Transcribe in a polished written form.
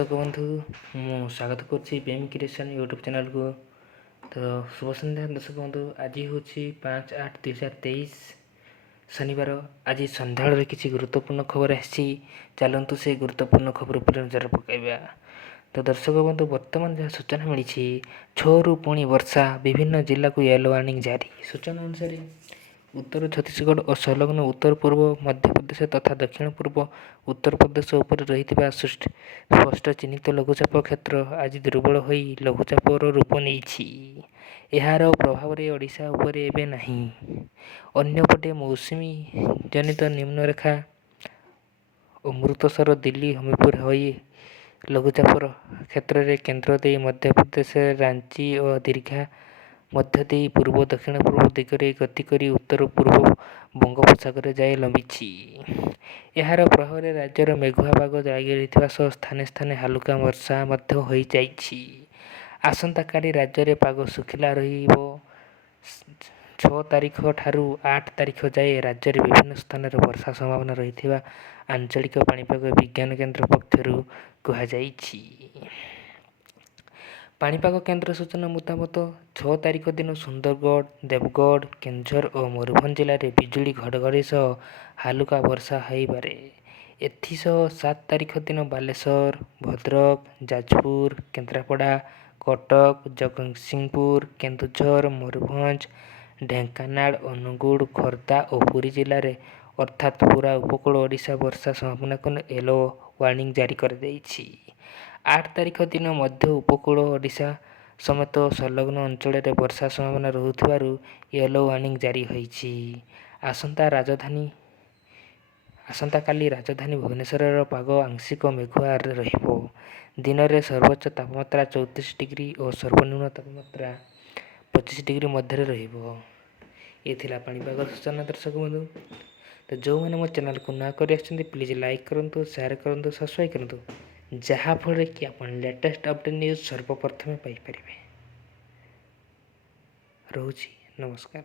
दर्शक बंधु मु स्वागत करेम क्रिएशन यूट्यूब चैनल को। तो शुभ सन्ध्या दर्शक बंधु। आज हूँ 5/8/2023 शनिवार। आज सन्ध्या किसी गुरुत्वपूर्ण खबर आसी चलतु से गुरुत्वपूर्ण खबर पर नजर पकड़ा। तो दर्शक बंधु बर्तमान जहाँ सूचना मिली 6 रु पुणी वर्षा विभिन्न जिला को येलो वार्निंग जारी। सूचना अनुसार उत्तर छत्तीसगढ़ और संलग्न उत्तर पूर्व मध्य प्रदेश तथा दक्षिण पूर्व उत्तर प्रदेश उपर रही स्पष्ट चिन्हित लघुचाप क्षेत्र आज दुर्बल हो लघुचापर रूप नहीं। यार प्रभाव ओडिशा उपर एबे नहीं। अन्यपटे मौसुमी जनित निम्नरेखा अमृतसर दिल्ली हमीरपुर हो लघुचापर क्षेत्र में केन्द्र दे मध्य प्रदेश रांची और दीर्घा मध्य दे पूर्व दक्षिण पूर्व दिगरे गति करी उत्तर पूर्व बंगोपसागर जाए लंबी। यार प्रभाव राज्यर मेघुआ पाग जारी रही स्थाने स्थाने हालुका वर्षा हो जाइछि। आसंता काली राज्य में पाग सुखिला रहिबो। 6 तारिख ठारू 8 तारिख जाए राज्य में विभिन्न स्थान में वर्षा संभावना रही आंचलिक पाणीपाग विज्ञान केन्द्र पक्षरु कहुଯାଇଛି। पाणीपाग केन्द्र सूचना मुताबक 6 तारिख दिन सुंदरगढ़, देवगढ़, केन्दुझर और मयूरभंज जिले में बिजुली घड़घड़ी सह हालुका वर्षा होइपारे। एथिसह 7 तारिख दिन बालेश्वर, भद्रक, जाजपुर, केन्द्रापड़ा, कटक, जगतसिंहपुर, केन्दुझर, मयूरभंज, ढेंकानाल, अनुगुल, खोर्धा और पुरी जिले में अर्थात पूरा उपकूल ओडिशा वर्षा संभावना को येलो वार्निंग जारी कर देइछि। 8 तारिख दिन मध्य उपकूल ओडिशा समेत संलग्न अंचल में वर्षा संभावना रहुथिबारु येलो वार्निंग जारी होइछि। आसंता काली राजधानी भुवनेश्वर पाग आंशिक मेघुआ रहिबो। दिन में सर्वोच्च तापमात्रा 34 डिग्री और सर्वनिम्न तापमात्रा 25 डिग्री मध्य रहिबो। ये थिला पाणीपाग सूचना दर्शक बंधु। तो जो मैंने मो चैनल को ना कर प्लीज लाइक करंतु, शेयर करंतु, सब्सक्राइब करंतु, जहाँफल कि आप लेटेस्ट अपडेट न्यूज सर्वप्रथमे पाइपर। रोची नमस्कार।